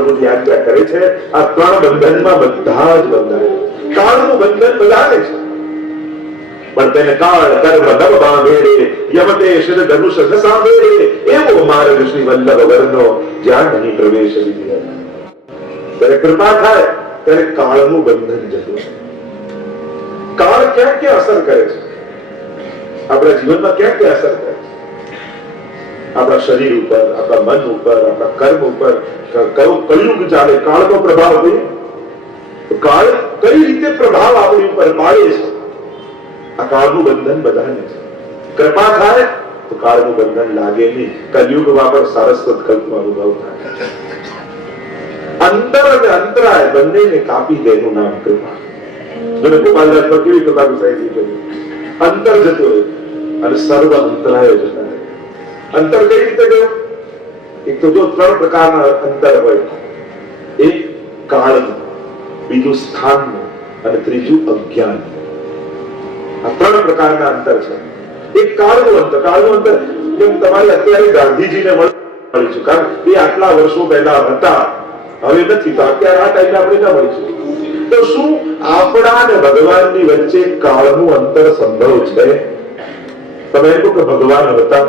મહાપ્રભુજી આજ્ઞા કરે છે, આ ત્રણ બંધનમાં બધા જ બંધાય. કાળનું બંધન બધાને છે, પણ તેને કાળ કર્મ નવ બાંધે, યમતે શિર ધનુષ ન સાંભળે, એવો માર્ગ શ્રી વલ્લભ વર્ણો જ્યાં નહીં પ્રવેશ વિધિ. ત્યારે કૃપા થાય ત્યારે કાળનું બંધન જતું. કાળ ક્યાં ક્યાં અસર કરે છે આપણા જીવનમાં? ક્યાં ક્યાં અસર કરે છે? આપણા શરીર ઉપર, આપણા મન ઉપર, આપણા કર્મ ઉપર. કળયુગ ચાલે, કાળનો પ્રભાવ હોય. કાળ કઈ રીતે પ્રભાવ આપણી ઉપર પાડે છે? આ કાળનું બંધન બધાને છે. કૃપા થાય તો કાળનું બંધન લાગે નહીં. કલયુગમાં પણ સારસ્વત કલ્પનો અનુભવ થાય. અંતર અને અંતરાય બંનેને કાપી દેનું નામ કૃપા. ગોપાલદાસ પર કેવી કૃપાનું સાહિત્ય કર્યું? અંતર જતું રહે અને સર્વ અંતરાય જતા રહે. અંતર કઈ રીતે ગયું? એક તો જો ત્રણ પ્રકારના અંતર હોય, એક કાળનું, બીજું સ્થાનનું અને ત્રીજું અજ્ઞાન. આ ત્રણ પ્રકારના અંતર છે. એક કાળનું અંતર. કાળનું અંતર જેમ તમારે અત્યારે ગાંધીજીને મળીશું, કારણ એ આટલા વર્ષો પહેલા હતા, હવે નથી, તો અત્યારે આ ટાઈમે આપણે ના મળીશું. તો શું આપણા અને ભગવાનની વચ્ચે કાળનું અંતર સંભવ છે? તમે એમ કહો કે ભગવાન હતા,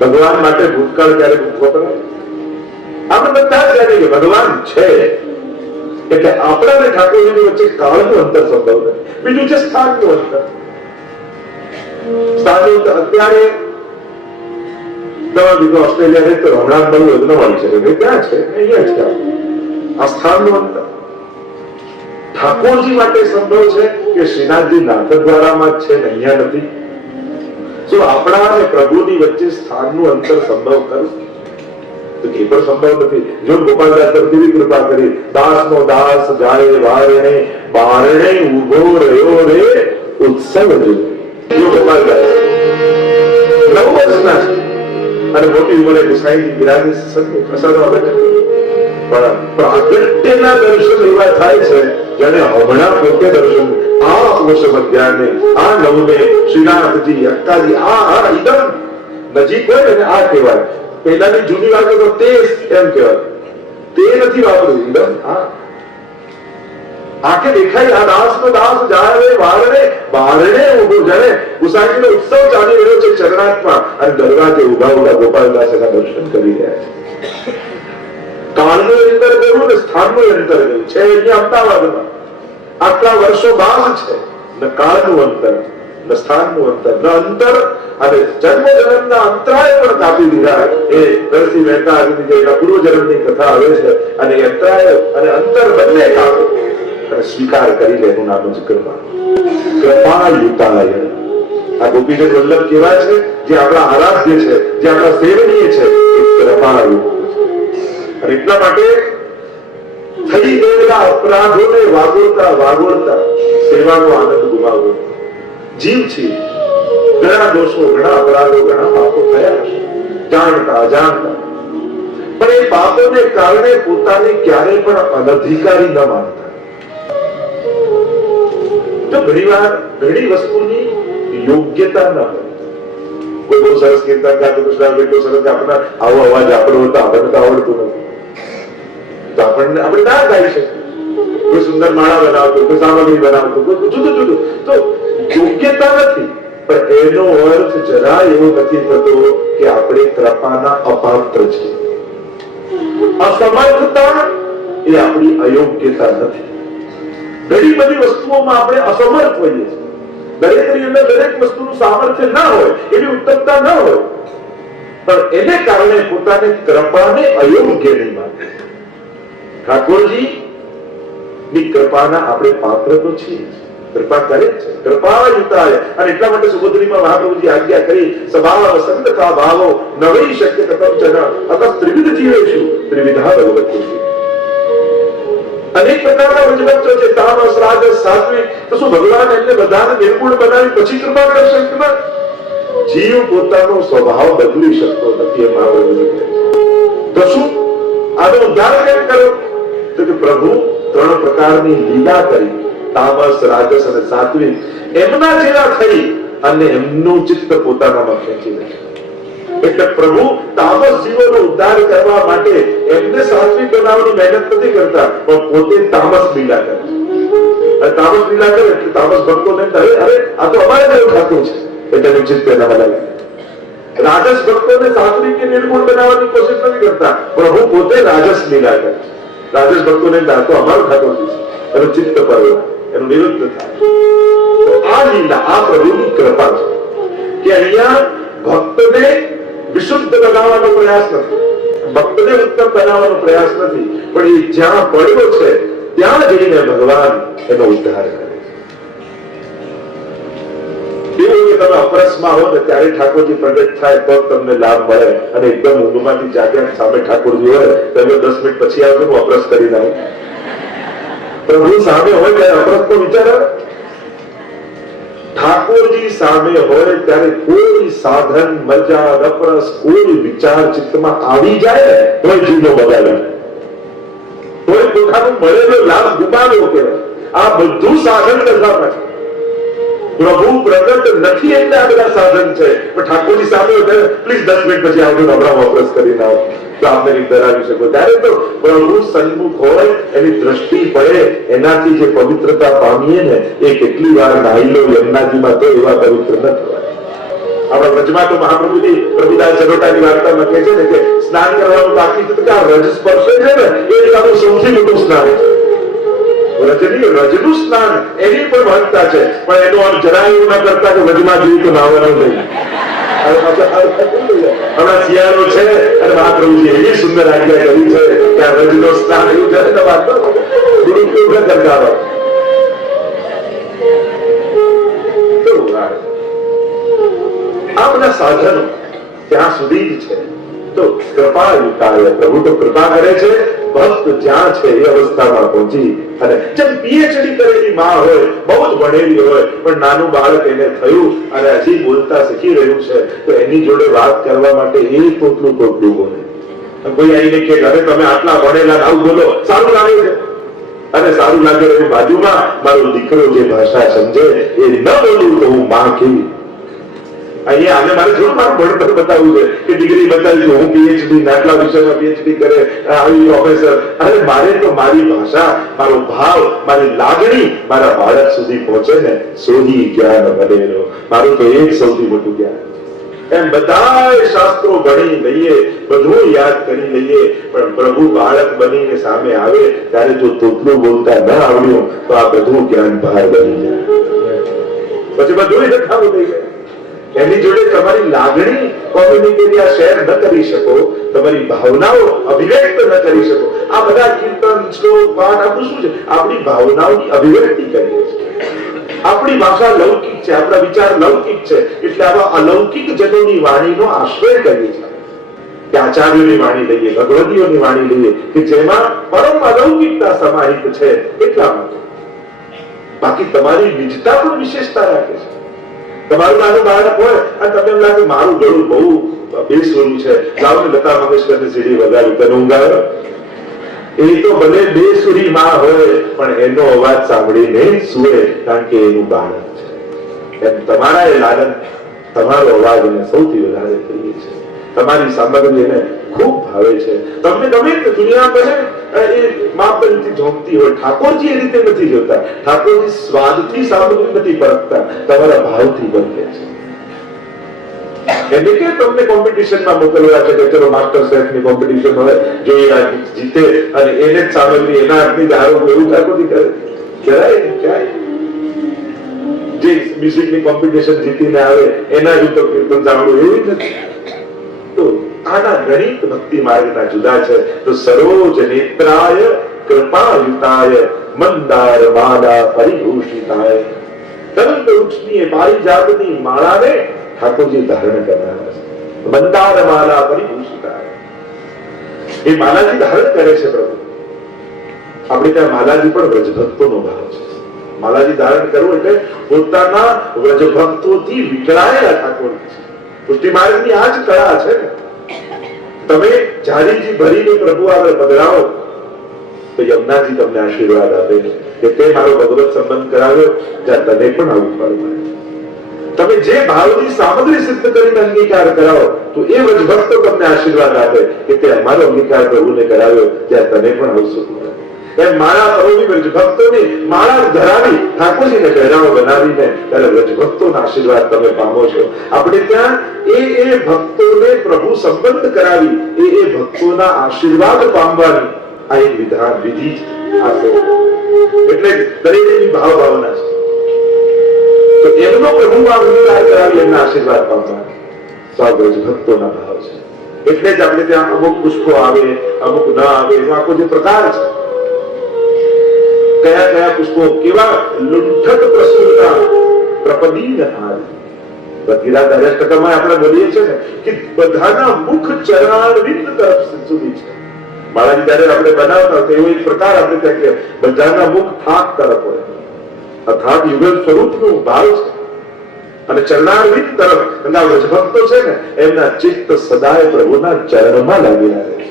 ભગવાન માટે ભૂતકાળ ક્યારે વપરાય? આપણે બધા જાણીએ કે ભગવાન છે, એટલે આપણા અને ઠાકોરજીની વચ્ચે કાળનું અંતર સંભવ છે. બીજું છે સ્થાનનું અંતર. સ્થાનનું અંતર અત્યારે તમે બીજું ઓસ્ટ્રેલિયા રહેતો હમણાં મળવું હોય તો ન મળી શકે, ક્યાં છે? અહીંયા છે. આ સ્થાનનું અંતર ઠાકોરજી માટે સંભવ છે કે શ્રીનાથજી નાથદ્વારામાં છે ને અહીંયા નથી? શું આપણા અને પ્રભુની વચ્ચે સ્થાનનું અંતર સંભવ ખરું? તો એ પણ સંભવ નથી. જો ગોપાલદાસ કેવી કૃપા કરી, દાસનો દાસ જાય વારણે, બારણે ઉભો રહ્યો રે ઉત્સવ જોયો. જો ગોપાલદાસ 9 વર્ષના છે અને મોટી ઉંમરે ગુસાઈની બિરાજી સન્મુખ પ્રસાદમાં બેઠા, પણ પ્રાગટ્યના દર્શન એવા થાય છે જેને હમણાં પોતે દર્શન. આ કોષ મધ્યાને, આ નવમે શ્રીનાથજી અક્કાજી, આ એકદમ નજીક હોય ને આ કહેવાય. પહેલાની જૂની વાતો તો તે એમ કહેવાય, તે નથી વાપર્યું. એકદમ આંખે દેખાય. આ દાસનો દાસ જાય વારણે, બારણે ઉભો. જાણે ગુસાઈનો ઉત્સવ ચાલી રહ્યો છે ચરણાત્મા, અને દરવાજે ઉભા ઉભા ગોપાલદાસ એના દર્શન કરી રહ્યા છે. કાળનું અંતર ગયું ને સ્થાનનું અંતર ગયું છે. અહીંયા અમદાવાદમાં આટલા વર્ષો બાદ છે ને કાળનું અંતર ને સ્થાનનું અંતર. ન અંતર અને જન્મ જન્મના અંતરાય પણ કાપી દીધા. એ નરસિંહ મહેતા પૂર્વ જન્મની કથા આવે છે, અને અંતરાય અને અંતર બંને કાપી અને સ્વીકાર કરી લે. એનું નામ જ કૃપા. કૃપાયુતાય. આ ગોપીનાથ વલ્લભ કેવા છે? જે આપણા આરાધ્ય છે, જે આપણા સેવનીય છે, એ કૃપાયુક્ત. અને એટલા માટે થઈ ગયેલા અપરાધોને વાગોળતા વાગોળતા સેવાનો આનંદ ગુમાવવો. જીવ છે, ઘણા દોષો, ઘણા અપરાધો, ઘણા પાપો થયા છે, જાણતા અજાણતા. પણ એ પાપોને કારણે પોતાને ક્યારેય પણ અનધિકારી ન માનતા. તો ઘણીવાર ઘણી વસ્તુની યોગ્યતા ન હોય. કોઈ બહુ સરસ કીર્તન ગાતું, કૃષ્ણ કેટલો સરસ, આપણા આવો અવાજ આપણો હતો, આપણને તો આવડતું નથી, તો આપણે ના ગાઈ શકીએ. કોઈ સુંદર માળા બનાવતો, કોઈ સામગ્રી બનાવતો, કોઈ જુદું જુદું. તો યોગ્યતા નથી, પણ એનો અર્થ જરા એવો નથી થતો કે આપણે કૃપાના અપાત્ર છીએ. અસમર્થતા એ આપણી અયોગ્યતા નથી. ઘણી બધી વસ્તુઓમાં આપણે અસમર્થ હોઈએ છીએ. દરેકની અંદર દરેક વસ્તુનું સામર્થ્ય ના હોય, એવી ઉત્તમતા ન હોય, પણ એને કારણે પોતાની કૃપાને અયોગ્ય નહીં માને. ઠાકોરજી ની કૃપાના આપણે પાત્ર તો છીએ, કૃપા કરે છે. કૃપાયુતાય. અને એટલા માટે સુબોધનીમાં મહાપ્રભુજી આજ્ઞા કરી, સભા વસંત કા ભાવો નવૈ શક્ય કથંચન અત ત્રિવિધ જીવેષુ ત્રિવિધા ભગવતી. અનેક પ્રકારના વચનો છે, તામસ, રાજસ, સાત્વિક. તો શું ભગવાન એમને બધાને નિર્ગુણ બનાવી પછી કૃપા કરશે? જીવ પોતાનો સ્વભાવ બદલી શકતો નથી. તો શું આનો ઉદ્ધાર કેમ કર્યો? તો કે પ્રભુ 3 પ્રકારની લીલા કરી, તામસ, રાજસ અને સાત્વિક. એમના જેવા થઈ અને એમનું ચિત્ત પોતાનામાં ખેંચી લે. એટલે પ્રભુ તામસ જીવોનો ઉદ્ધાર કરવા માટે એમને સાત્વિક બનાવવાની મહેનત નથી કરતા, પણ પોતે તામસ લીલા કરે છે. તામસ લીલા કરે એટલે તામસ ભક્તોને અરે આ તો અમારે જેવું થતું છે એટલે નિશ્ચિત પહેલા લાગે. રાજસ ભક્તોને સાત્વિક કે નિર્ગુણ બનાવવાની કોશિશ નથી કરતા, પ્રભુ પોતે રાજસ લીલા કરે છે. રાજસ ભક્તોને તો અમારું ખાતું છે એનું ચિત્ત પર એનું નિરુદ્ધ થાય. તો આ લીલા આ પ્રભુની કૃપા છે કે અહીંયા ભક્તને વિશુદ્ધ બનાવવાનો પ્રયાસ નથી, ભક્તને ઉત્તમ બનાવવાનો પ્રયાસ નથી, પણ એ જ્યાં પડ્યો છે ત્યાં જઈને ભગવાન એનો ઉદ્ધાર કરે. એવું કે તમે અપરસમાં હો ને ત્યારે ઠાકોરજી પ્રગટ થાય તો તમને લાભ મળે, અને એકદમ ઊંઘમાંથી જાગ્યા સામે ઠાકોરજી હોય તમે 10 મિનિટ પછી આવજો હું અપરસ કરી દઉં. પ્રભુ સામે હોય ત્યારે અપરસ તો વિચાર આવે. ઠાકોરજી સામે હોય ત્યારે કોઈ સાધન મજા રપરસ કોઈ વિચાર ચિત્તમાં આવી જાય તો જીવનો બગાડે, કોઈ પોતાનું મળેલો લાભ ગુમાવ્યો કહેવાય. આ બધું સાધન કરવા માટે પ્રભુ પ્રગટ નથી એટલે આ બધા સાધન છે. પણ ઠાકોરજી સામે હોય પ્લીઝ 10 મિનિટ પછી આવજો નબળા વપરસ કરીને આવો તો આપને કંઈક ધરાવી શકો. ત્યારે તો પ્રભુ સન્મુખ હોય એની દ્રષ્ટિ પડે એનાથી જે પવિત્રતા પામીએ ને એ કેટલી વાર નાહી લો યમુનાજીમાં તો એવા પવિત્ર ન થવાય. આપણા વ્રજમાં તો મહાપ્રભુજી પ્રભુદાસ જરોટાની વાર્તામાં કહે છે ને કે સ્નાન કરવાનું બાકી છે તો આ રજ સ્પર્શે છે ને એ આપણું સૌથી મોટું સ્નાન છે. રજનું સ્નાન એની પણ મહત્તા છે, પણ એનો અર્થ જરા એવું ન કરતા કે રજમાં જોયું તો નાવાનું નહીં. હમણાં શિયાળો છે અને મહાપ્રભુજી એવી સુંદર આજ્ઞા કરી છે કે આ રજનો સ્નાન એવું છે ને વાત દુરુપયોગ ન કરતા હોય. આ બધા સાધનો ત્યાં સુધી જ છે. તો કૃપા યુક્તાય પ્રભુ તો કૃપા કરે છે ભક્ત જ્યાં છે એ અવસ્થામાં પહોંચી. અને જેમ પીએચડી કરેલી માં હોય બહુ જ ભણેલી હોય પણ નાનું બાળક એને થયું અને હજી બોલતા શીખી રહ્યું છે તો એની જોડે વાત કરવા માટે એ ટોટલું બોલે. કોઈ આવીને કે ઘરે તમે આટલા ભણેલા આવું બોલો સારું લાગે છે, અને સારું લાગે એની બાજુમાં મારો દીકરો જે ભાષા સમજે એ ન બોલું તો હું માં કેવી. અહીંયા આજે મારે જોયું મારું ભણતર બતાવવું છે કે ડિગ્રી બતાવી હું પીએચડી આટલા વિષયમાં પીએચડી કરે આવી પ્રોફેસર. અરે મારે તો મારી ભાષા મારો ભાવ મારી લાગણી મારા બાળક સુધી પહોંચે ને સોધી જ્ઞાન વધેરો મારું તો એ જ સૌથી મોટું જ્ઞાન. એમ બધા શાસ્ત્રો ભણી લઈએ બધું યાદ કરી લઈએ પણ પ્રભુ બાળક બનીને સામે આવે ત્યારે જો તોતલું બોલતા ન આવડ્યું તો આ બધું જ્ઞાન ભાર બની જાય, પછી બધું નકામું થઈ જાય. એની જોડે તમારી લાગણી કોમ્યુનિકેટ શેર ન કરી શકો, તમારી ભાવનાઓ અભિવ્યક્ત ન કરી શકો. આ બધા કીર્તન શ્લોક પાઠ આપણું શું છે? આપણી ભાવનાઓની અભિવ્યક્તિ કરીએ છીએ. આપણી ભાષા લૌકિક છે, આપણા વિચાર લૌકિક છે, એટલે આવા અલૌકિક જનોની વાણીનો આશ્રય કરીએ છીએ. કે આચાર્યોની વાણી લઈએ, ભગવદીઓની વાણી લઈએ કે જેમાં પરમ અલૌકિકતા સમાહિત છે એટલા માટે. બાકી તમારી નિજતા પણ વિશેષતા રાખે છે. તમારું નાનું બાળક હોય અને તમને એમ લાગે મારું ગળું બહુ બેસુરું છે, લાવ ને લતા મંગેશકરની સીડી વગાડું તને ઊંઘ આવે. એ તો ભલે બેસુરી માં હોય પણ એનો અવાજ સાંભળીને સુવે કારણ કે એનું બાળક છે. એમ તમારા એ લાલન તમારો અવાજ એને સૌથી વધારે પ્રિય છે, તમારી સામગ્રી એને ખૂબ ભાવે છે. તમને ગમે દુનિયા બને એ માપદંડથી જોમતી હોય, ઠાકોરજી એ રીતે નથી જોતા. ઠાકોરજી સ્વાદથી સામગ્રી નથી પરખતા, તમારા ભાવથી પરખે છે. એટલે કે તમને કોમ્પિટિશનમાં મોકલવા છે કે ચલો માસ્ટર શેફ ની કોમ્પિટિશન હોય જો એ જીતે અને એને જ સામગ્રી એના હાથની દારૂ એવું ઠાકોરજી કરે જરાય નહીં. ક્યાંય જે મ્યુઝિકની કોમ્પિટિશન જીતીને આવે એના જ તો કીર્તન સાંભળવું એવું નથી. તો આના ગણિત ભક્તિ માર્ગના જુદા છે. તો સરોજ નેત્રાય કૃપાયુતાય મંદાર માલા પરિભૂષિતાય તરંગ વૃક્ષની પારિજાતની માળાને ઠાકોરજી ધારણ કરનારા છે. મંદાર માલા પરિભૂષિતાય એ માલાજી ધારણ કરે છે પ્રભુ. આપણે ત્યાં માલાજી પણ વ્રજભક્તોનો ભાવ છે. માલાજી ધારણ કરવું એટલે પોતાના વ્રજભક્તોથી વિકળાયેલા ઠાકોરજી છે. પુષ્ટિ માર્ગની આ જ કળા છે ને. તમે જારીજી ભરીને પ્રભુ આગળ પધરાવો તો યમુનાજી તમને આશીર્વાદ આપે કે તે મારો ભગવત સંબંધ કરાવ્યો જ્યાં તને પણ આવું ફળ મળે. તમે જે ભાવની સામગ્રી સિદ્ધ કરીને અંગીકાર કરાવો તો એ વ્રજભક્તો તમને આશીર્વાદ આપે કે તે અમારો અંગીકાર પ્રભુને કરાવ્યો ત્યાં તમે પણ આવશો. એમ માળા પ્રભુની વ્રજભક્તોની માળા ધરાવી ઠાકોરજીને પહેરાવો બનાવીને ત્યારે વ્રજભક્તોના આશીર્વાદ તમે પામો છો. આપણે ત્યાં એ ભક્તોને પ્રભુ સંબંધ કરાવી એ ભક્તોના આશીર્વાદ પામવાની આ એક વિધાન વિધિ છે. એટલે દરેકની ભાવ ભાવના છે. તો એમનો પ્રભુમાં અંગીકાર કરાવી એમના આશીર્વાદ પામવા સૌ વ્રજભક્તોના ભાવ છે. એટલે જ આપણે ત્યાં અમુક પુષ્પો આવે અમુક ન આવે એનો આખો જે પ્રકાર છે. કયા કયા પુષ્પો કેવા લુંઠક પ્રસૂલતા પ્રપદીન હાલ બકીરા 10% આપણે બોલીએ છીએ ને કે બધાના મુખ ચરણારવિંદ તરફ સુધી છે. બાળાજી જ્યારે આપણે બનાવતા એવો એક પ્રકાર આપણે ત્યાં કે બધાના મુખ થાક તરફ હોય. અર્થાત યુગલ સ્વરૂપનું ભાવ છે અને ચરણારવિંદ તરફ એના વ્રજભક્તો છે ને એમના ચિત્ત સદાય પ્રભુના ચરણમાં લાગેલા રહે છે.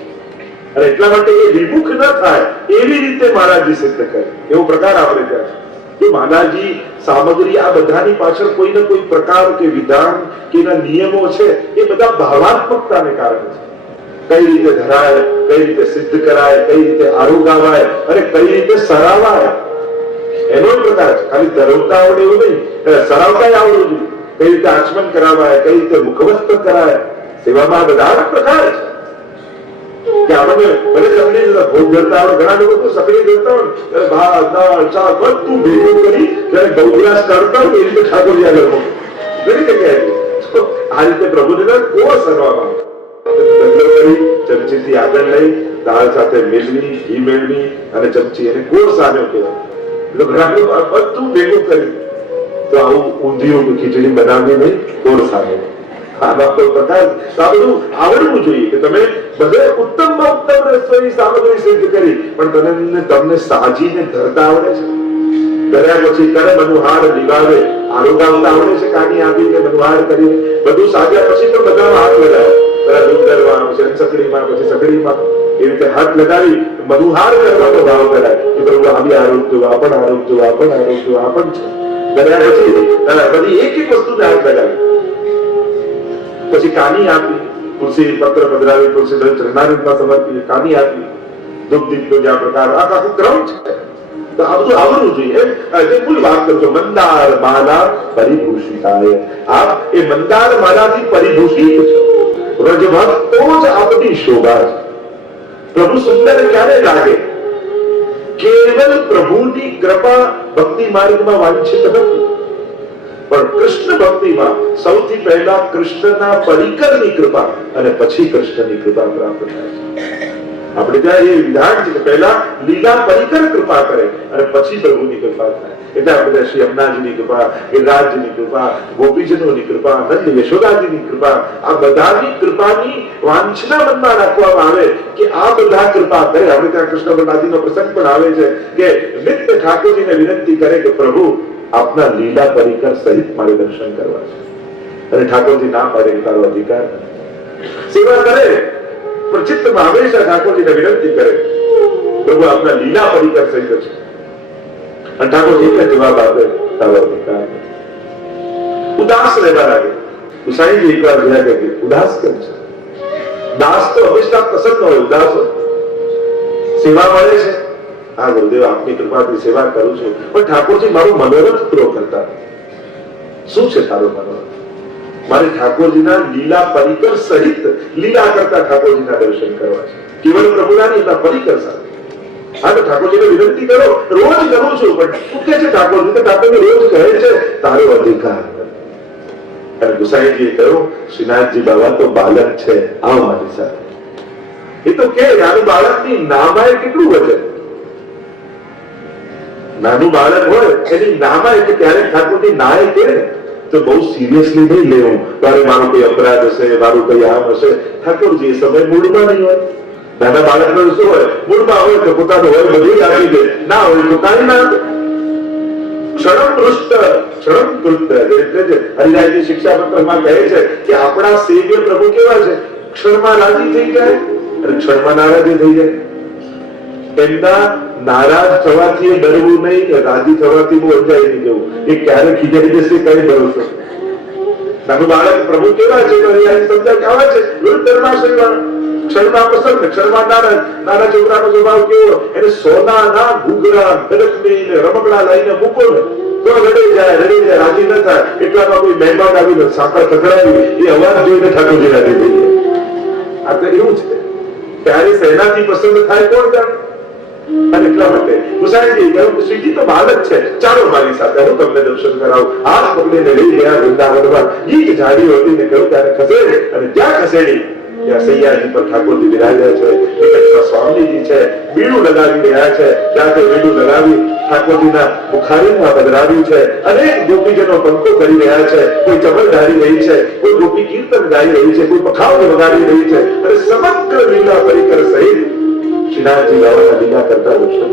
અને એટલા માટે એ વિમુખ ન થાય એવી રીતે મહારાજજી સિદ્ધ કરે એવો પ્રકાર આપણે ત્યાં છે. મહારાજજી સામગ્રી આ બધાની પાછળ કોઈ ને કોઈ પ્રકાર કે વિધાન કે એના નિયમો છે એ બધા ભાવાત્મકતાને કારણે છે. કઈ રીતે ધરાય, કઈ રીતે સિદ્ધ કરાય, કઈ રીતે આરોગાવાય અને કઈ રીતે સરાવાય એનો પ્રકાર છે. ખાલી ધરવતા આવડે એવું નહીં, સરાવતા આવડવું જોઈએ. કઈ રીતે આચમન કરાવાય, કઈ રીતે મુખવસ્ત કરાય, સેવામાં બધા પ્રકાર છે. કે આપણને ભલે સકડી ભોગ ધરતા આવડે, ઘણા લોકો તો સકડી ધરતા હોય ભાત દાળ શાક બધું ભેગું કરી જયારે ગૌગ્રાસ કરતા હોય એ રીતે ઠાકોરજી આગળ ઘણી જગ્યાએ આ રીતે પ્રભુને કોણ સગવામાં ચમચીથી આગળ લઈ દાળ સાથે મેળવી ઘી મેળવી અને ચમચી એને ગોળ સામ્યો કહેવાય. બધું ભેગું કરી તો આવું ઊંધિયું ખીચડી બનાવવી નહીં, ગોળ સામ્યો. આમાં કોઈ પ્રકાર આ બધું આવડવું જોઈએ કે તમે બધે ઉત્તમમાં ઉત્તમ રસોઈ સામગ્રી સિદ્ધ કરી પણ તમને સાજીને ધરતા આવડે છે. કર્યા પછી કરે મનુહાર દિવાવે આરોગાવતા આવડે છે. કાની આપીને મનુહાર કરીને બધું સાજ્યા પછી તો બધામાં હાથ લગાવે. પેલા દૂધ કરવા પછી સકડીમાં પછી સકડીમાં એ રીતે હાથ લગાવી મનુહાર કરવાનો ભાવ કરાય કે પ્રભુ આવી આરોગજો, આપણ આરોગજો, આપણ આરોગજો, આપણ છે. કર્યા પછી બધી એક એક વસ્તુને હાથ લગાવી પછી કાની આપી, તુલસી પત્ર પધરાવી, તુલસી ચરણારીમાં સમર્પી, કાની આપી, દુઃખ દીપનો જે આ પ્રકાર આખું ક્રમ છે. તો આ બધું આવડવું જોઈએ. જે મૂળ વાત કરજો મંદાર માલા પરિભૂષિતાય. આપ એ મંદાર માલાથી પરિભૂષિત છો. વ્રજભક્તો જ આપની શોભા છે. પ્રભુ સુંદર ક્યારે લાગે? કેવલ પ્રભુની કૃપા ભક્તિ માર્ગમાં વાંછિત નથી પણ કૃષ્ણ ભક્તિમાં સૌથી પહેલા કૃષ્ણના પરિકરની કૃપા અને પછી કૃષ્ણની કૃપા પ્રાપ્ત થાય છે. આપણે ત્યાં એ વિધાન છે કે પહેલા લીલા પરિકર કૃપા કરે અને પછી પ્રભુની કૃપા થાય. એટલે આપણે શ્રી અમનાજીની કૃપા, ગિરિરાજજીની કૃપા, ગોપીજનોની કૃપા, નંદ યશોદાજીની કૃપા, આ બધાની કૃપાની વાંછના મનમાં રાખવામાં આવે કે આ બધા કૃપા કરે. આપણે ત્યાં કૃષ્ણ બરનાથીનો પ્રસંગ પણ આવે છે કે નિત્ય ઠાકોરજીને વિનંતી કરે કે પ્રભુ આપના લીલા પરિકર સહિત મારે દર્શન કરવા છે. અને ઠાકોરજી ના પાડે તારો અધિકાર. સેવા કરે પણ ચિત્તમાં હંમેશા ઠાકોરજીને વિનંતી કરે પ્રભુ આપના લીલા પરિકર સહિત છે. અને ઠાકોરજી ને જવાબ આપે તારો અધિકાર. ઉદાસ રહેવા લાગે. ગુસાઈજી એકવાર જોયા કે ઉદાસ કેમ છે? દાસ તો હંમેશા પ્રસન્ન હોય, ઉદાસ હોય. સેવા મળે છે, હા ગુરુદેવ આપની કૃપાથી સેવા કરું છું પણ ઠાકોરજી મારું મનોરથ પૂરો કરતા. શું છે તારો મનોરથ? મારે ઠાકોરજીના લીલા પરિકર સહિત લીલા કરતા ઠાકોરજીના દર્શન કરવા છે. કેવળ પ્રભુના નહીં, પરિકર સાથે. હા તો ઠાકોરજીને વિનંતી કરો. રોજ કરું છું પણ શું કે છે ઠાકોરજી? તો ઠાકોરજી રોજ કહે છે તારો અધિકાર. અને ગુસાઈજીએ કહ્યું શ્રીનાથજી બાબા તો બાળક છે, આવો મારી સાથે. એ તો કે નાનું બાળકની નામાએ કેટલું વજન. નાનું બાળક હોય એની નામાએ કે ક્યારેક ઠાકોરજી નાય કે તો બહુ સિરિયસલી નહીં લેવું. તારે મારો કોઈ અપરાધ હશે, મારું કઈ આમ હશે. ઠાકોરજી એ સમય મૂળમાં નહીં હોય. નાના બાળકનો શું હોય? મૂળમાં હોય તો પોતાનું હોય બધું આપી દે, ના હોય તો કાંઈ ના આપે. ક્ષણમ પૃષ્ઠ ક્ષણમ કૃષ્ટ. એટલે જ હરિરાયજી શિક્ષાપત્રમાં કહે છે કે આપણા સેવ્ય પ્રભુ કેવા છે? ક્ષણમાં રાજી થઈ જાય અને ક્ષણમાં નારાજી થઈ જાય. એમના નારાજ થવાથી ડરવું નહીં, રાજી થવાથી બહુ અંજાઈ નહીં જવું. એ ક્યારે ખીજાઈ જશે કઈ ભરોસો. નાનું બાળક પ્રભુ કેવા છે તો અહીંયા સમજાય કે આવા છે ધર્માશય વાળા ક્ષણમાં પસંદ ક્ષણમાં નારાજ. નાના છોકરાનો સ્વભાવ કેવો, એને સોનાના ઘૂઘરા ગરકની રમકડા લઈને મૂકો ને તો રડી જાય રાજી ન થાય. એટલામાં કોઈ મહેમાન આવ્યું સાંકળ ખખડાવી એ અવાજ જોઈને ઠાકોરજી રાજી થઈ જાય. આ તો એવું છે ત્યારે સેનાથી પસંદ થાય કોણ જાણે. અને એટલા માટે ગુસાઈજી કહ્યું શ્રીજી તો બાળક છે, ચાલો મારી સાથે હું તમને દર્શન કરાવું. હાથ પકડીને લઈ ગયા વૃંદાવનમાં. ગીત જાડી હતી ને કહ્યું ત્યારે ખસેડી અને ત્યાં ખસેડી ત્યાં સૈયાજી પર ઠાકોરજી બિરાજ્યા છે, નિકટમાં સ્વામીજી છે, બીડું લગાવી રહ્યા છે. ત્યાં તે બીડું લગાવી ઠાકોરજીના મુખારીમાં પધરાવ્યું છે. અનેક ગોપીજનો પંખો કરી રહ્યા છે, કોઈ ચમર ધારી રહી છે, કોઈ ગોપી કીર્તન ગાઈ રહી છે, કોઈ પખાવડી વગાડી રહી છે. અને સમગ્ર લીલા પરિકર સહિત શ્રીનાથજી બાબાના લીલા કરતા દર્શન.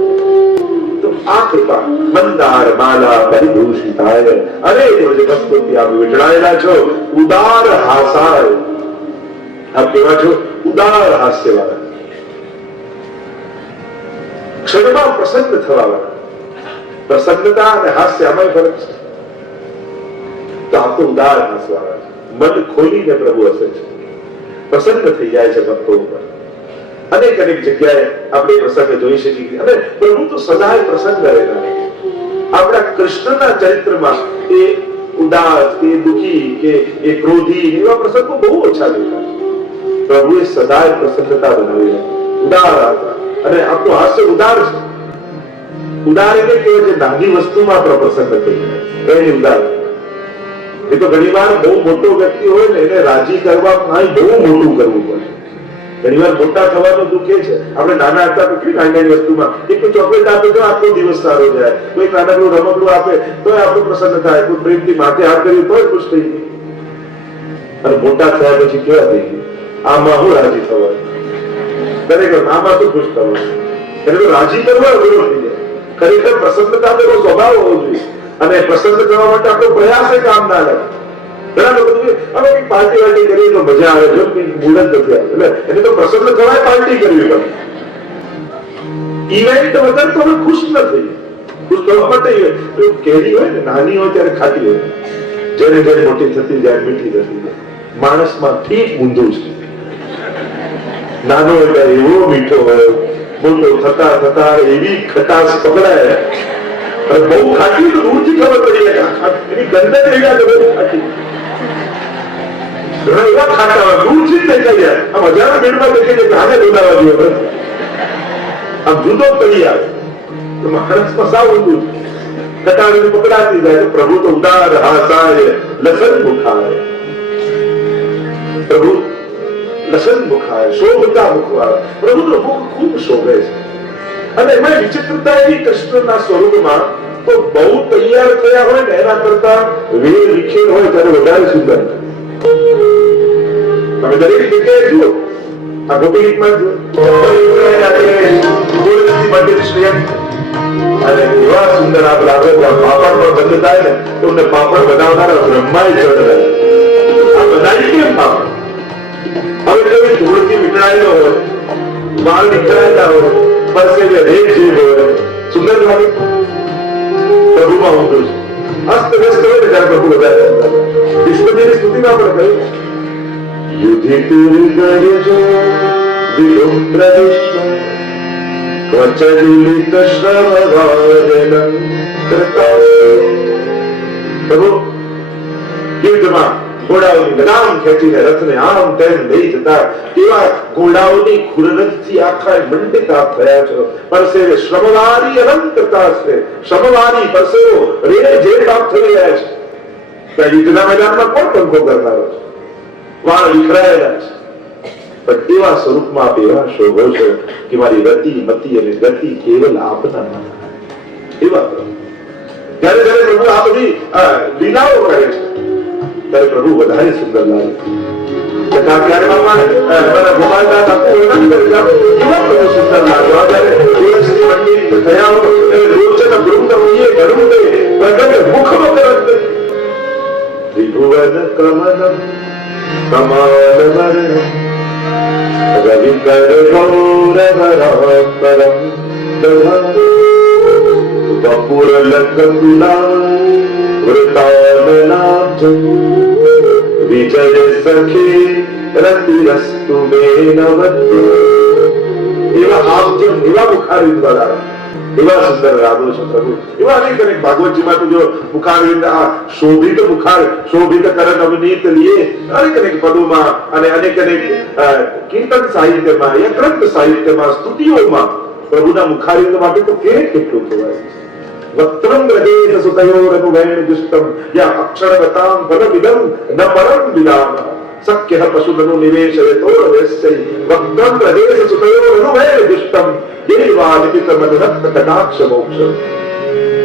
તો આ કૃપા મંદાર માલા પરિભૂષિતાય અનેક વસ્તુથી આપ વિટળાયેલા છો. ઉદાર હાસાય આપ કેવા છો? ઉદાર હાસ્ય વાળા, ક્ષણમાં પ્રસન્ન થવા વાળા. પ્રસન્નતા અને હાસ્ય આમાં ફરક છે. તો આપ તો ઉદાર હાસ્ય વાળા, મન ખોલીને પ્રભુ હસે છે, પ્રસન્ન થઈ જાય છે ભક્તો ઉપર. અનેક જગ્યાએ આપણે પ્રસંગ જોઈ શકીએ. અને પ્રભુ તો સદાય પ્રસન્ન રહેલા. આપણા કૃષ્ણના ચરિત્રમાં એ ઉદાસ કે દુખી કે એ ક્રોધી એવા પ્રસંગો બહુ ઓછા દેખાય. પ્રભુએ સદાય પ્રસન્નતા બનાવી, ઉદાર હતા. અને આપણું હાસ્ય ઉદાર છે. ઉદાર એટલે કેવું છે નાની વસ્તુમાં આપણે પ્રસન્ન થઈ જાય ઉદાર. એ તો ઘણી વાર બહુ મોટો વ્યક્તિ હોય ને એને રાજી કરવા બહુ મોટું કરવું પડે. ઘણી વાર મોટા થવાનું દુઃખે છે. આપણે નાના હતા તો કેટલી નાની નાની વસ્તુમાં એક ચોકલેટ આપે તો આખો દિવસ સારો જાય, કોઈ નાનકડું રમકડું આપે તો આપણું પ્રસન્ન થાય, કોઈ પ્રેમથી માથે હાથ કર્યું તો ખુશ થઈ ગઈ. અને મોટા થયા પછી કેવા થઈ ગયું? આમાં હું રાજી થવાનું, દરેક આમાં શું ખુશ થવાનું, એટલે તો રાજી કરવા અઘરો થઈ જાય. ખરેખર પ્રસન્નતા તો સ્વભાવ હોવો જોઈએ. અને પ્રસન્ન કરવા માટે આપણો પ્રયાસ કામ ના લાગે. ઘણા લોકો હવે પાર્ટી વાર્ટી કરીએ તો મજા આવે, જો મૂળ જ નથી આવે એટલે એને તો પ્રસન્ન થવાય પાર્ટી કરવી પડે. ઇવેન્ટ વગર તો અમે ખુશ ન થઈએ. ખુશ થવા માટે કેરી હોય ને નાની હોય ત્યારે ખાટી હોય, જેને જેને મોટી થતી જાય મીઠી થતી જાય. માણસમાં ઠીક ઊંધું છે. નાનો હોય ત્યારે એવો મીઠો હોય, મોટો થતા થતા એવી ખટાશ પકડાય. બહુ ખાટી તો દૂરથી ખબર પડી જાય એની ગંધ એવી બહુ ખાટી. ઘણા એવા ખાતા હોય દૂરથી જ દેખાઈ જાય. આમ હજારો મિનિટમાં દેખાઈ જાય આને દોડાવા જોઈએ, આમ જુદો પડી આવે તો માણસમાં સાવ ઊંધું કટાવીને પકડાતી જાય. તો પ્રભુ તો ઉદાર હાસાય લસન મુખાય. પ્રભુ લસન મુખાય, શોભતા મુખવાળા. પ્રભુનો મુખ ખૂબ શોભે છે. અને એમાં વિચિત્રતા એવી કૃષ્ણના સ્વરૂપમાં તો બહુ તૈયાર થયા હોય ને એના કરતા વેર વિખેર હોય ત્યારે વધારે સુંદર. તમે દરેક જગ્યાએ જુઓ, આ ગોપી ગીતમાં જુઓ, અને એવા સુંદર આપ લાગે પાપડ પણ બંધ થાય ને તો પાપડ બનાવનારા બ્રહ્મા ચડ રહે. આ બનાવી કેમ પાપડ? હવે કઈ ધૂળથી વીટળાયેલો હોય, વાળ નીકળાયેલા હોય, પરસેવે રેત જેવું હોય, સુંદર લાગે. પ્રભુમાં ઊંધું છે. અસ્ત વ્યસ્ત હોય ને ત્યારે પ્રભુ વધારે વિષ્ણુજીની સ્તુતિમાં પણ કહ્યું યુધિતુર ગયજો વિલુપ્ર વિષ્ણુ ક્વચલિત શ્રવવાદનં કૃતા. પ્રભુ યુદ્ધમાં ઘોડાઓની લગામ ખેંચીને રથને આમ તેમ લઈ જતા કેવા ઘોડાઓની ખુરરથથી આખા મંડિતા થયા છો. પરસેવે શ્રમવારી અનંતતા છે. શ્રમવારી પરસેવો રે જે પાપ થઈ રહ્યા છે. ત્યાં યુદ્ધના મેદાનમાં કોણ પંખો કરનારો છે? વાળ વિખરાયેલા છે. પણ એવા સ્વરૂપમાં આપ એવા શોભો છો કે મારી રતિ મતિ અને ગતિ કેવલ આપના એવા પ્રભુ. જ્યારે જ્યારે પ્રભુ આ બધી લીલાઓ કરે છે ત્યારે પ્રભુ વધારે સુંદર લાગે. ત્યારે ગોપાલદાસ આખું એવા પ્રભુ સુંદર લાગે. જયારે તુલસી મંદિર થયા હોય રોચન ગૃહે ગરુડે પ્રગટ મુખનો કરત ત્રિભુવન કમલમ કમાલ વર્ણમ રવિકર ગૌરવરાંબરમ વપુર લકતુલા વૃતાનનાથમ જય સખી રતિરસ્તુ મેનવતુ. એવા આપ જેમ એવા મુખારવિંદ વાળા એવા સુંદર રાધો છો પ્રભુ. એવા અનેક અનેક ભાગવતજીમાં તો જો મુખારવિંદ શોભિત મુખાર શોભિત કરણ અવનીત લીએ અનેક અનેક પદોમાં અને અનેક અનેક કીર્તન સાહિત્યમાં યા ગ્રંથ સાહિત્યમાં સ્તુતિઓમાં પ્રભુના મુખારવિંદ માટે તો કેટલું કહેવાય. વક્त्रं व्रजेन सुतयोरनुवेण दुष्टं या अक्षरवतां फलविदं न परं विदामः सख्यः पशुधनु निवेशयतो वयस्यै वक्त्रं व्रजेन सुतयोरनुवेण दुष्टं देवादितमनुरक्त कटाक्ष मोक्ष.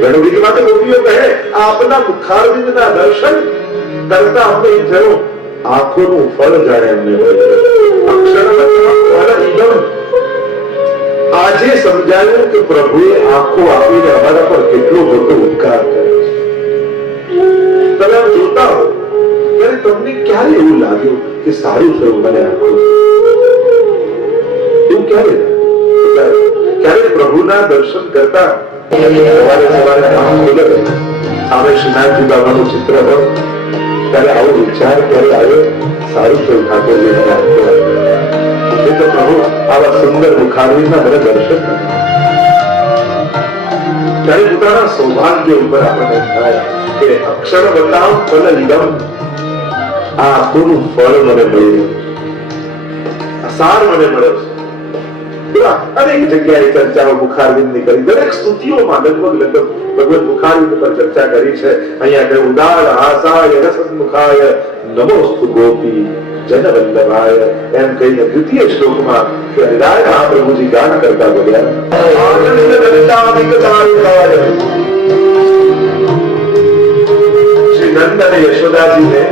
ગણોગીરી માટે ગોપીઓ કહે આપના મુખારવિંદના દર્શન કરતા અમને એમ થયું આંખોનું ફળ જાણે અમને અક્ષરવતાં ફલવિદં. આજે સમજાયું કે પ્રભુએ આંખો આપીને અમારા પર કેટલો મોટો ઉપકાર કર્યો છે. તમે આમ જોતા હો ત્યારે તમને ક્યારે એવું લાગ્યું કે સારું થયું મને આંખો? એવું ક્યારે પ્રભુના દર્શન કરતા સવારે આંખ ખુલે સામે શ્રીનાથજી બાબાનું ચિત્ર હોય ત્યારે આવો વિચાર ક્યારે આવ્યો સારું થયું ઠાકોરજી મને આંખો આપ્યો. તો પ્રભુ આવા સુંદર મુખારવિંદના મને દર્શન ત્યારે પોતાના સૌભાગ્ય ઉપર આપણને થાય કે અક્ષરવતાં ફલવિદં. આ આખું ફળ મને મળ્યું, સાર મને મળ્યો છે. અનેક જગ્યાએ ચર્ચાઓ મુખારવિંદની કરી, દરેક સ્તુતિઓમાં લગભગ ભગવત મુખારવિંદ પર ચર્ચા કરી છે. અહીંયા કહે ઉદાર હાસાય રસન્મુખાય નમોસ્તુ ગોપી જનવલ્લભાય એમ કહીને દ્વિતીય શ્લોકમાં આ પ્રભુજી ગાન કરતા બોલ્યા શ્રી નંદ અને યશોદાજીને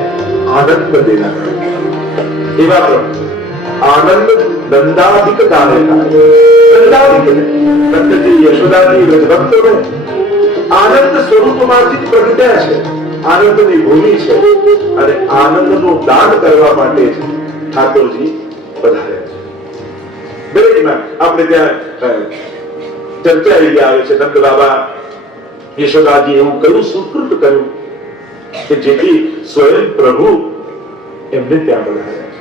આનંદ દેના એવા પ્રભુ આનંદ નંદાધિક ગાને નંદાધિક નંદજી યશોદાજી વ્રજભક્તોને આનંદ સ્વરૂપમાંથી પ્રગટ્યા છે. આનંદની ભૂમિ છે અને આનંદનું દાન કરવા માટે ઠાકોરજી પધાર્યા છે. દરેકમાં આપણે ત્યાં ચર્ચા એવી આવે છે નંદ બાબા યશોદાજી એવું કયું સુકૃત કર્યું કે જેથી સ્વયં પ્રભુ એમને ત્યાં પધાર્યા છે.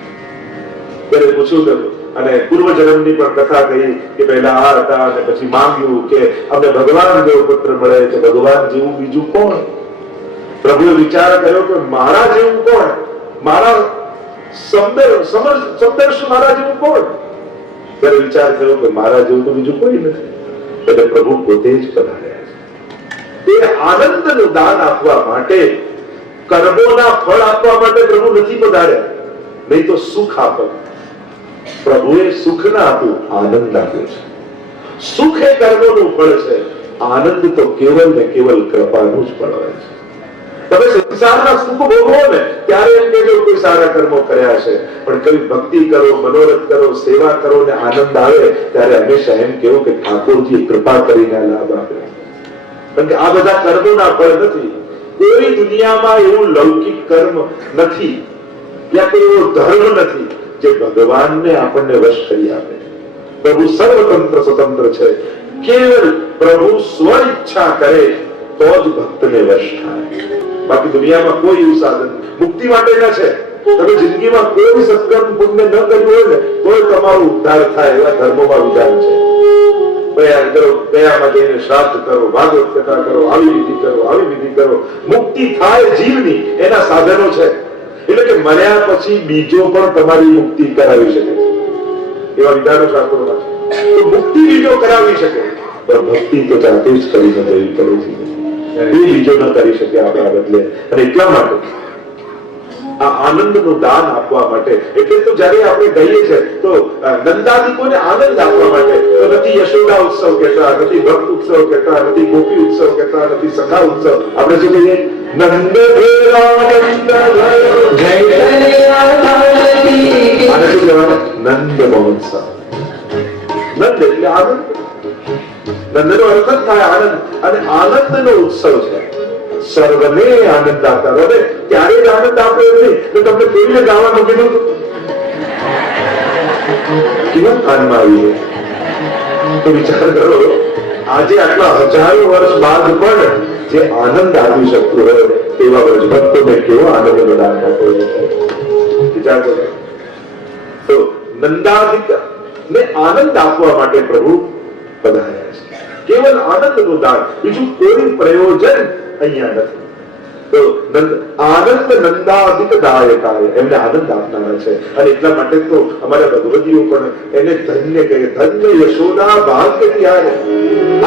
ત્યારે પૂછ્યું અને પૂર્વ જન્મની પણ કથા કહી કે પહેલા આ હતા અને પછી માંગ્યું કે અમને ભગવાન જેવો પુત્ર મળે છે. ભગવાન જેવું બીજું કોણ? પ્રભુએ વિચાર કર્યો કે મારા જેવું કોણ, મારા સમદર્શ મારા જેવું કોણ? ત્યારે વિચાર કર્યો કે મારા જેવું તો બીજું કોઈ નથી. એટલે પ્રભુ પોતે જ પધાર્યા છે. તે આનંદનું દાન આપવા માટે, કર્મોના ફળ આપવા માટે પ્રભુ નથી પધાર્યા. નહીં તો સુખ આપે. પ્રભુએ સુખ ના આપ્યું, આનંદ આપ્યો છે. સુખ એ કર્મોનું ફળ છે, આનંદ તો કેવલ ને કેવલ કૃપાનું જ ફળ હોય છે. તમે સંસારના સુખ ભોગવો ને ત્યારે એમ કહેજો કોઈ સારા કર્મો કર્યા છે, પણ કઈ ભક્તિ કરો, મનોરથ કરો, સેવા કરો ને આનંદ આવે ત્યારે હંમેશા એમ કેવું કે ઠાકોરજી કૃપા કરીને લાભ આપ્યો. કારણ કે આ બધા કર્મોના ફળ નથી. કોઈ દુનિયામાં એવું લૌકિક કર્મ નથી યા કોઈ એવો ધર્મ નથી જે ભગવાનને આપણને વશ કરી આપે. પ્રભુ સર્વતંત્ર સ્વતંત્ર છે. કેવલ પ્રભુ સ્વ ઈચ્છા કરે તો જ ભક્તને વશ થાય. બાકી દુનિયામાં કોઈ એવું સાધન મુક્તિ માટેના છે. તમે જિંદગીમાં કોઈ સત્કર્મ પુણ્ય ન કર્યું હોય ને તો તમારો ઉદ્ધાર થાય એવા ધર્મોમાં વિધાન છે. પ્રયાણ કરો, કયામાં જઈને શ્રાદ્ધ કરો, ભાગવત કથા કરો, આવી વિધિ કરો, આવી વિધિ કરો. મુક્તિ થાય જીવની એના સાધનો છે. એટલે કે મર્યા પછી બીજો પણ તમારી મુક્તિ કરાવી શકે છે એવા વિધાનો શાસ્ત્રોમાં છે. તો મુક્તિ બીજો કરાવી શકે પણ ભક્તિ તો જાતે જ કરીને દેવી પડે છે. એ બીજો ન કરી શકે આપણા બદલે. અને એટલા માટે આ આનંદનું દાન આપવા માટે, એટલે તો જ્યારે આપણે કહીએ છીએ તો નંદાદિકોને આનંદ આપવા માટે તો નથી યશોદા ઉત્સવ કહેતા, નથી ભક્ત ઉત્સવ કહેતા, નથી ગોપી ઉત્સવ કહેતા, નથી સખા ઉત્સવ. આપણે શું કહીએ? નંદ આને શું કહેવાય? નંદ મહોત્સવ. નંદ એટલે આનંદ. નંદનો અર્થ જ થાય આનંદ. અને આનંદનો ઉત્સવ છે. સર્વને આનંદ આપતા. હવે ત્યારે જ આનંદ આપે એમ નહીં તો તમને કોઈને ગાવાનું કીધું કેવા કાનમાં આવીએ તો વિચાર કરો. આજે આટલા હજારો વર્ષ બાદ પણ જે આનંદ આપી શકતું હોય તેવા વ્રજભક્તોને કેવો આનંદ દાન આપવો. વિચાર કરે. તો નંદાદિક ને આનંદ આપવા માટે પ્રભુ પધાર્યા છે. કેવલ આનંદનું દાન, બીજું કોઈ પ્રયોજન અહીંયા નથી. તો આનંદ નંદાદિક દાયકાય, એમને આનંદ આપનારા છે. અને એટલા માટે તો અમારા ભગવતીઓ પણ એને ધન્ય કહે, ધન્ય યશોદા ભાગ્ય ત્યારે.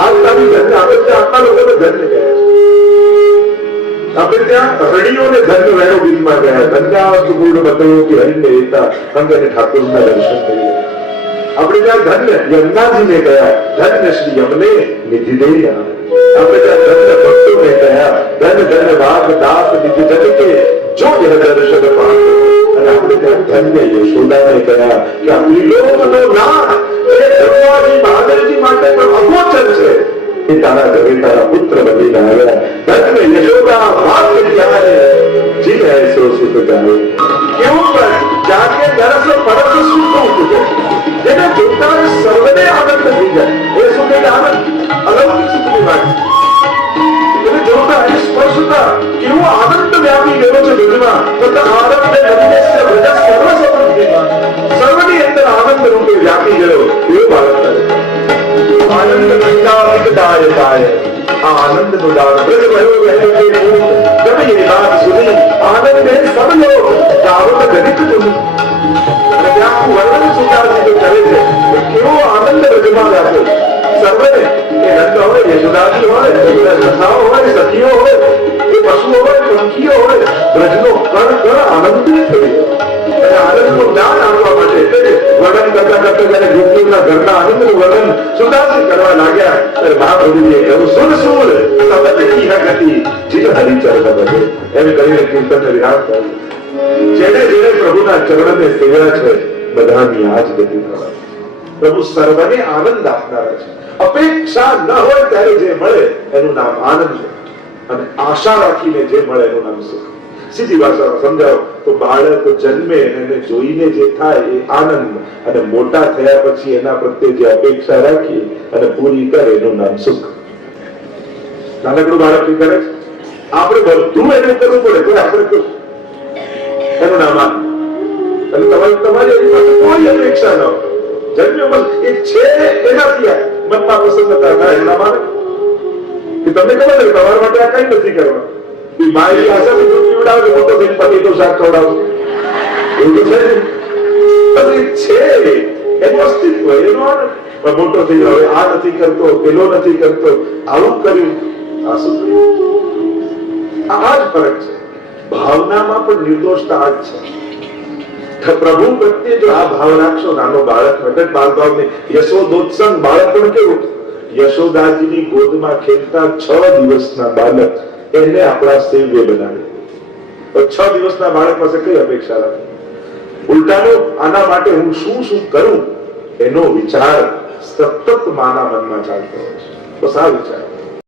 આ તારી ધન્ય, આપણે ત્યાં આટલા લોકોને ધન્ય કહે છે. આપણે ત્યાં હરિણીઓને ધન્ય વેણો બિલમાં ગયા, ધન્યાસ્તુ પૂર્ણ બતયો કે હરિને એતા અંગને ઠાકોરના દર્શન કરી. આપણે ત્યાં ધન્ય યમુનાજીને ગયા, ધન્ય શ્રી યમને નિધિ દઈ. આપણે ત્યાં ધન્ય ભક્તોને ગયા, ધન્ય ધન્ય વાગ દાસ નિધિ જન કે જો યહ દર્શન પામે. અને આપણે ત્યાં ધન્ય યશોદાને ગયા કે આ ત્રિલોકનો નાથ એ ધર્મવાદી બહાદુરજી માટે પણ અગોચર છે. એ તારા ઘરે તારા પુત્ર બનીને આવ્યા. ધન્ય યશોદા ભાગ્ય ત્યારે જી એસો સુખ જાય. કેવું પણ જાગે દરસ પરસ સુખ ઉપજે. જેને જોતા સર્વને આનંદ થઈ જાય. એ સુખ એટલે આનંદ, અલૌકિક સુખની વાત. એને જોતા એ સ્પર્શતા કેવો આનંદ વ્યાપી ગયો છે બ્રજમાં. તથા આનંદ નદીને સર્વ સમૃદ્ધિ, સર્વની અંદર આનંદ રૂપે વ્યાપી ગયો એવો બાળક કરે. આનંદ નંદાદિક દાયકાય. આ આનંદનું દાન બ્રજ ભયો વહેલો કે જબ ये बात सुनी आनंद में सब लोग गावत गणित तुम. અને ત્યાં વર્ણન સુધારજી તો કરે છે કે કેવો આનંદ બ્રજમાં વ્યાપ્યો. સર્વને એ નંદ હોય, યશોદાજી હોય, કથાઓ હોય, સખીઓ હોય, એ પશુઓ હોય, પંખીઓ હોય, બ્રજનો કણ કણ આનંદિત થઈ ગયો. અને આનંદનું દાન આપવા માટે વર્ણન કરતા કરતા જયારે ગોપીઓના ઘરના આનંદનું વર્ણન સુધારજી કરવા લાગ્યા ત્યારે મહાપ્રભુજીએ કહ્યું સુર સુર સબકી ગતિ જીજ હરિચરણ બજે. એમ કરીને કીર્તનને વિરામ કર્યું. જેને જેને પ્રભુના ચરણને સેવ્યા છે બધાની આ જ ગતિ થવા. પ્રભુ સર્વને આનંદ આપનારા છે. અપેક્ષા ન હોય ત્યારે જે મળે એનું નામ આનંદ, અને આશા રાખીને જે મળે એનું નામ સુખ. સીધી ભાષામાં સમજાવો તો બાળક જન્મે એને જોઈને જે થાય એ આનંદ, અને મોટા થયા પછી એના પ્રત્યે જે અપેક્ષા રાખી અને પૂરી કરે એનું નામ સુખ. નાનકડું બાળક શું કરે છે? આપણે બધું એનું કરવું પડે તો આપણે કરવું, એનું નામ આનંદ. અને તમારી એની પાસે કોઈ અપેક્ષા ન હોય. જન્મ્યો બસ એ છે એનાથી મનમાં પ્રસન્નતા થાય એના માને કે તમને ખબર છે તમારા માટે આ કઈ નથી કરવા. મારી આશાથી તો પીવડાવે, મોટો થઈને પતિ તો શાક ખવડાવશે, એવું તો છે એનું અસ્તિત્વ, એનો આનંદ. મોટો થઈ ગયો, આ નથી કરતો, પેલો નથી કરતો, આવું કર્યું, આ શું કર્યું? આ જ ફરક છે. ભાવનામાં પણ નિર્દોષતા આ જ છે. પ્રભુ પ્રત્યે જો આ ભાવ રાખશો, નાનો બાળક પ્રગટ બાળભાવને યશોદોત્સંગ બાળક પણ કેવું, યશોદાજીની ગોદમાં ખેલતા 6 દિવસના બાળક એને આપણા સેવ્ય બનાવે. તો 6 દિવસના બાળક પાસે કઈ અપેક્ષા રાખે? ઉલટાનું આના માટે હું શું શું કરું એનો વિચાર સતત માના મનમાં ચાલતો હોય છે. બસ આ વિચાર